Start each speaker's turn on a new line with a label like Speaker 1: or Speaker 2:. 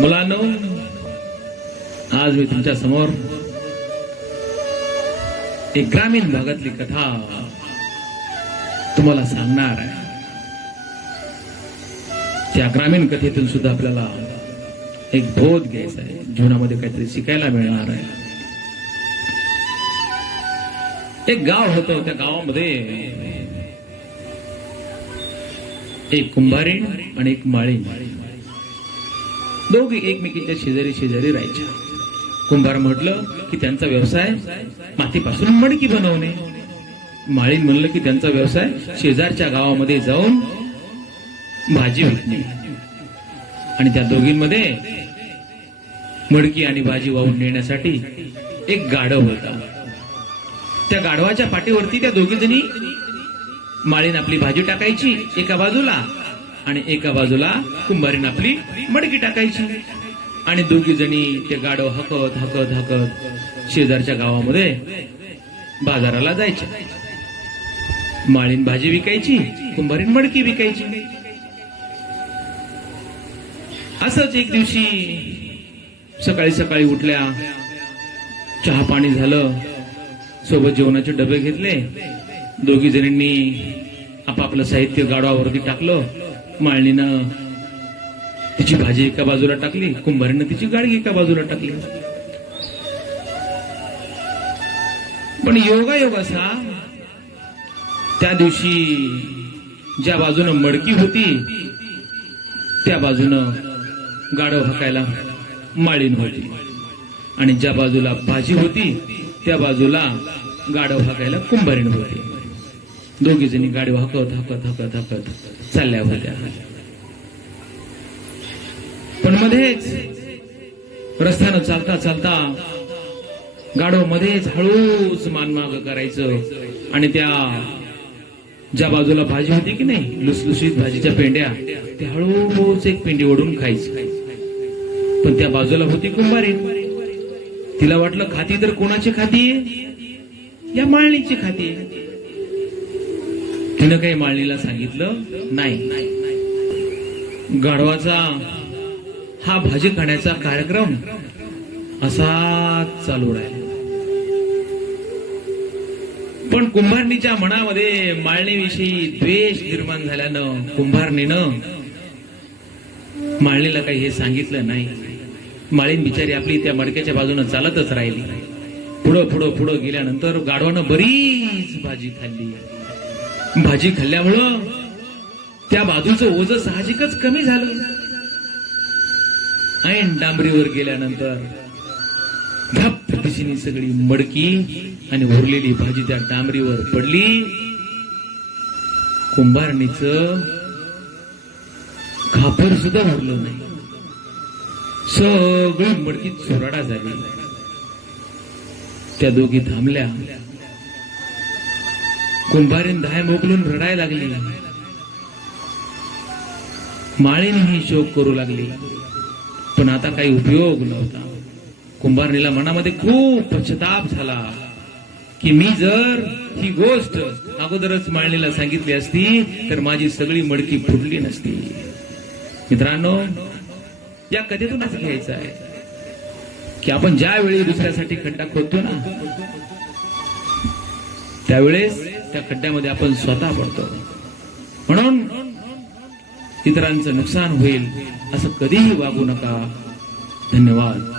Speaker 1: मुलांनो आज मी तुमच्या समोर एक ग्रामीण भागातली कथा तुम्हाला सांगणार आहे त्या ग्रामीण कथेतून सुद्धा आपल्याला एक बोध घ्यायचा आहे जीवनामध्ये काहीतरी शिकायला मिळणार आहे एक गाव होतं त्या गावामध्ये एक कुंभारी आणि एक माळी दोघे एकमेकींच्या शेजारी शेजारी राहायच्या कुंभार म्हटलं की त्यांचा व्यवसाय मातीपासून मडकी बनवणे माळीन म्हणलं की त्यांचा व्यवसाय शेजारच्या गावामध्ये जाऊन भाजी विकणे आणि त्या दोघींमध्ये मडकी आणि भाजी वाहून नेण्यासाठी एक गाढव होता त्या गाढवाच्या पाठीवरती त्या दोघी जणी माळीन आपली भाजी टाकायची एका बाजूला आणि एका बाजूला कुंभारीन आपली मडकी टाकायची आणि दोघी जणी ते गाडव हकत हकत हकत शेजारच्या गावामध्ये बाजाराला जायचे माळीन भाजी विकायची कुंभारीन मडकी विकायची असच एक दिवशी सकाळी सकाळी उठल्या चहा पाणी झालं सोबत जेवणाचे डबे घेतले दोघी जणींनी आपापलं साहित्य गाडवावरती टाकलं माळणीनं तिची भाजी एका बाजूला टाकली कुंभारीनं तिची गाडगी एका बाजूला टाकली पण योगा योग असा त्या दिवशी ज्या बाजूनं मडकी होती त्या बाजूनं गाडव हाकायला माळीन होती आणि ज्या बाजूला भाजी होती त्या बाजूला गाडव हाकायला कुंभारीन होती दोघी जणी गाडी हाकत धाकत धाकत धाकत चालल्या होत्या पण मध्येच रस्त्यानं चालता चालता गाडो मध्येच हळूच माग करायचं आणि त्या ज्या बाजूला भाजी होती की नाही लुसलुसीत भाजीच्या पेंड्या त्या हळूच एक पेंडी ओढून खायचं पण त्या बाजूला होती कुंभारी तिला वाटलं खाती तर कोणाची खाती या माळणीची खाती तिनं काही माळणीला सांगितलं नाही गाढवाचा हा भाजी खाण्याचा कार्यक्रम असाच चालू राहिला पण कुंभारणीच्या मनामध्ये माळणीविषयी द्वेष निर्माण झाल्यानं कुंभारणीनं माळणीला काही हे सांगितलं नाही माळीन बिचारी आपली त्या मडक्याच्या बाजूने चालतच राहिली पुढं पुढं पुढं गेल्यानंतर गाढवानं बरीच भाजी खाल्ली भाजी खाल्ल्यामुळं त्या बाजूचं ओझ साहजिकच कमी झालं ऐन डांबरीवर गेल्यानंतर दिशेने सगळी मडकी आणि उरलेली भाजी त्या डांबरीवर पडली कुंभारणीच खापर सुद्धा उरलं नाही सगळी मडकी चोराडा झाली त्या दोघी थांबल्या कुंभारीन धाय मोकलून रडायला लागली ही शोक करू लागली पण आता काही उपयोग नव्हता कुंभारणीला मनामध्ये खूप पश्चाताप झाला की मी जर ही गोष्ट अगोदरच माळणीला सांगितली असती तर माझी सगळी मडकी फुटली नसती मित्रांनो या कथेतून असं घ्यायचं आहे की आपण ज्या वेळी दुसऱ्यासाठी खड्डा खोदतो ना त्यावेळेस त्या खड्ड्यामध्ये आपण स्वतः पडतो म्हणून इतरांचं नुकसान होईल असं कधीही वागू नका धन्यवाद